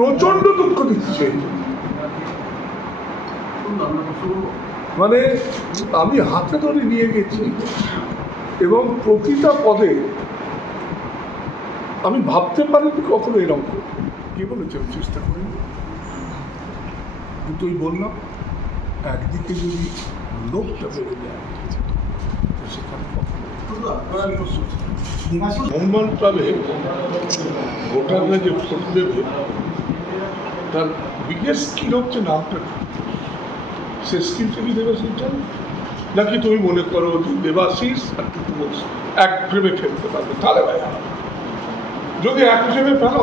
প্রচন্ড দুঃখ দিচ্ছে। মানে আমি হাতে ধরে নিয়ে গেছি এবং প্রতিটা পদে আমি ভাবতে পারিনি কখনো এরকম করবো। কি বলেছে আমি চেষ্টা করি দুটোই বললাম, একদিকে যদি লোকটা বেড়ে যায় সেখানে মোহনবাগান ক্লাবে ভোটাররা যে ভোট দেবে তার বিগেস্ট স্কিল হচ্ছে নামটা সে স্কিলটা কি দেবাশিস জানো, নাকি তুমি মনে করো যে দেবাশিস আর টুকু এক প্রেমে খেলতে পারবে? তাহলে ভাই যদি এক প্রেমে ফেলো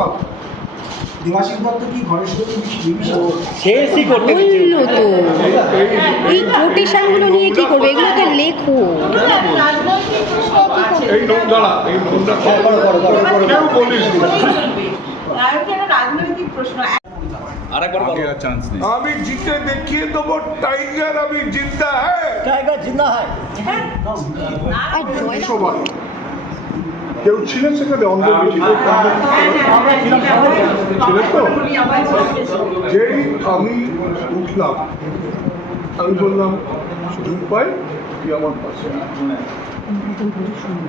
দেবাশিস দত্ত কি ঘরের সাথে শেষই করতে বললো তো এই কোটেশনগুলো নিয়ে কি করবে, এগুলোকে লেখো। এই নোংরা এই নোংরা কেউ বলিস রাজনৈতিক প্রশ্ন আমি জিতে দেখিয়ে দেবো টাইগার, আমি জিন্দা হ্যাঁ টাইগার জিন্দা হয়। আর জয় সবাই কেউ ছিলেন সেখানে অন্ধকার ছিলেন তো, যেই আমি উঠলাম আমি বললাম ঝুঁকপাই তুই আমার পাশে।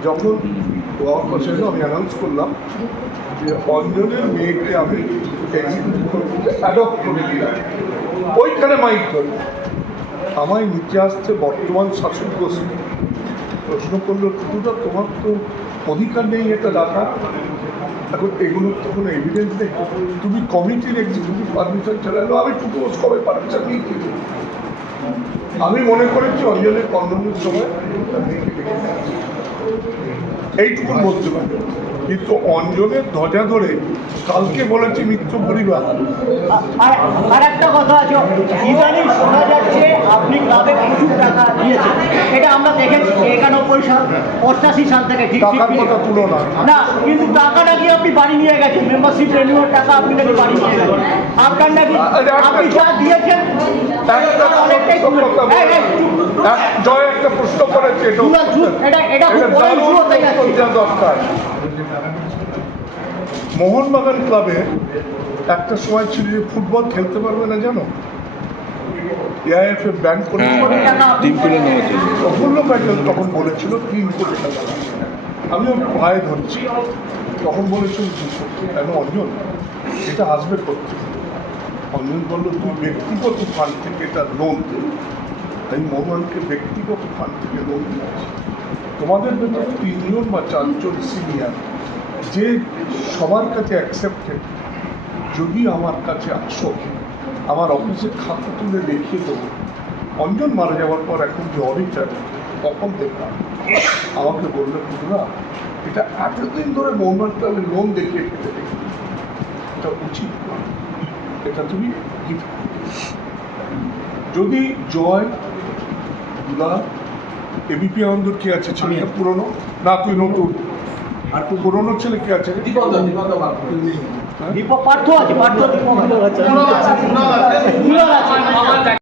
যখন আমার পাশে এলো আমি অ্যানাউন্স করলাম যে অঞ্জনের মেয়েকে আমি অ্যাডপ্ট করে দিলাম। ওইখানে মাইক ধরে আমায় নিচে আসছে বর্তমান শাসক গোষ্ঠী, প্রশ্ন করলো টুকুটা তোমার তো অধিকার নেই এটা ডাকা, এখন এগুলোর তো কোনো এভিডেন্স নেই, তুমি কমিটির এক্সিকিউটিভ পারমিশন ছাড়া এলো। আমি টুকু সবাই পারমিশন নিয়ে কি আমি মনে করেছি অঞ্জনের কর্মের সময় এইটুকু বলতে পারি, কিন্তু অঞ্জনের ধ্বজা ধরে কালকে বলেছি মিত্র পরিবার। আর একটা কথা আছে, ইদানিং শোনা যাচ্ছে আপনি ক্লাবে প্রচুর টাকা দিয়েছেন, এটা আমরা দেখেছি 91 সাল 88 সাল থেকে ঠিক টাকার কথা তুলো না, না, কিন্তু টাকাটা কি আপনি বাড়ি নিয়ে গেছেন, মেম্বারশিপ রেনিউয়ার টাকা আপনি নাকি বাড়ি নিয়ে গেছেন, আপনার নাকি আপনি যা দিয়েছেন অনেকটাই জয় একটা প্রশ্ন করেছে এটা খুব বড় ইস্যু হতে যাচ্ছে। দরকার মোহনবাগান ক্লাবে একটা সময় ছিল যে ফুটবল খেলতে পারবে না, জানো এআইএফএ ব্যান করে অমূল্য প্যাটেল তখন বলেছিল 3 কোটি টাকা। আমি ওর পায়ে ধরছি, তখন বলেছিল 2 কোটি। কেন অঞ্জন এটা আসবে করতে? অঞ্জন বললো তুই ব্যক্তিগত ফান্ড থেকে এটা লোন দে। আমি মোহনকে ব্যক্তিগত ফান্ড থেকে লোন দিয়েছি। তোমাদের ভেতরে 3 জন বা 4 জন সিনিয়র যে সবার কাছে অ্যাকসেপ্টেড, যদি আমার কাছে আসো আমার অফিসে খাতা তুলে দেখিয়ে দেবো। অঞ্জন মারা যাওয়ার পর এখন যে অডিটার তখন দেখলাম আমাকে বললো পুরা এটা এতদিন ধরে মোহনবাগান ক্লাবের লোন দেখিয়ে খেতে দেখি, এটা উচিত না, এটা তুমি যদি জয় দুলা এবিপি আনন্দর কে আছে ছেলেটা পুরনো না তুই নতুন আর তুই পুরনো ছেলে কে আছে? দীপক পার্থ আছে, পার্থ দীপক আছে।